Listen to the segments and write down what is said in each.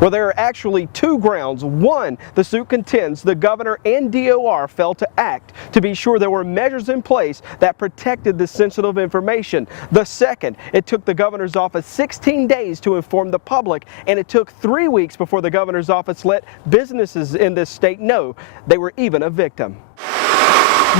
Well, there are actually two grounds. One, the suit contends the governor and DOR failed to act to be sure there were measures in place that protected the sensitive information. The second, it took the governor's office 16 days to inform the public, and it took 3 weeks before the governor's office let businesses in this state know they were even a victim.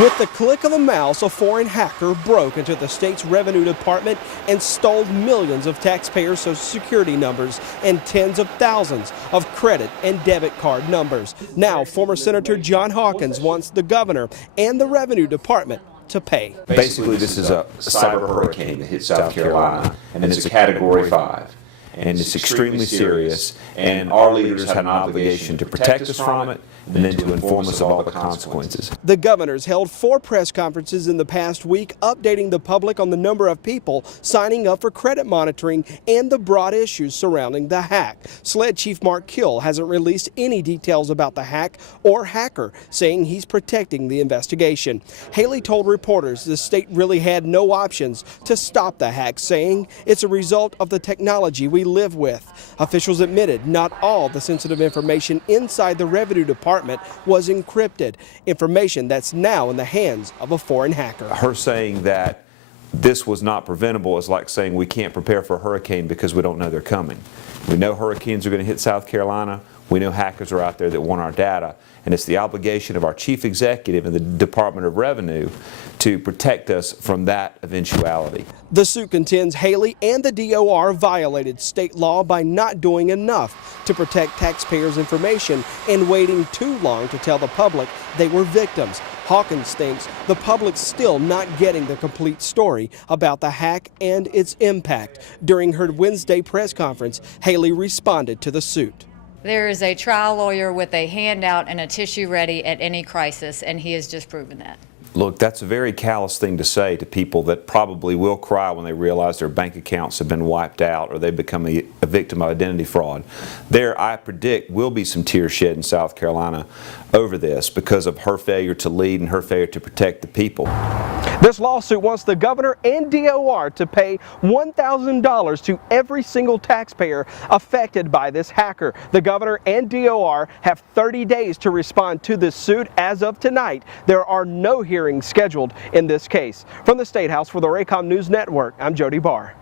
With the click of a mouse, a foreign hacker broke into the state's revenue department and stole millions of taxpayers' Social Security numbers and tens of thousands of credit and debit card numbers. Now, former Senator John Hawkins wants the governor and the revenue department to pay. Basically, this is a cyber hurricane that hit South Carolina, and it's a Category 5. And it's extremely serious, and our leaders have an obligation to protect us from it and then to inform us of all the consequences. The governors held 4 press conferences in the past week updating the public on the number of people signing up for credit monitoring and the broad issues surrounding the hack. SLED Chief Mark Kill hasn't released any details about the hack or hacker, saying he's protecting the investigation. Haley told reporters the state really had no options to stop the hack, saying it's a result of the technology we live with. Officials admitted not all the sensitive information inside the Revenue Department was encrypted, information that's now in the hands of a foreign hacker. Her saying that this was not preventable is like saying we can't prepare for a hurricane because we don't know they're coming. We know hurricanes are going to hit South Carolina. We know hackers are out there that want our data, and it's the obligation of our chief executive and the Department of Revenue to protect us from that eventuality. The suit contends Haley and the DOR violated state law by not doing enough to protect taxpayers' information and waiting too long to tell the public they were victims. Hawkins thinks the public's still not getting the complete story about the hack and its impact. During her Wednesday press conference, Haley responded to the suit. There is a trial lawyer with a handout and a tissue ready at any crisis, and he has just proven that. Look, that's a very callous thing to say to people that probably will cry when they realize their bank accounts have been wiped out or they've become a victim of identity fraud. There, I predict, will be some tears shed in South Carolina over this because of her failure to lead and her failure to protect the people. This lawsuit wants the governor and DOR to pay $1,000 to every single taxpayer affected by this hacker. The governor and DOR have 30 days to respond to this suit. As of tonight, there are no hearings scheduled in this case. From the State House for the Raycom News Network, I'm Jody Barr.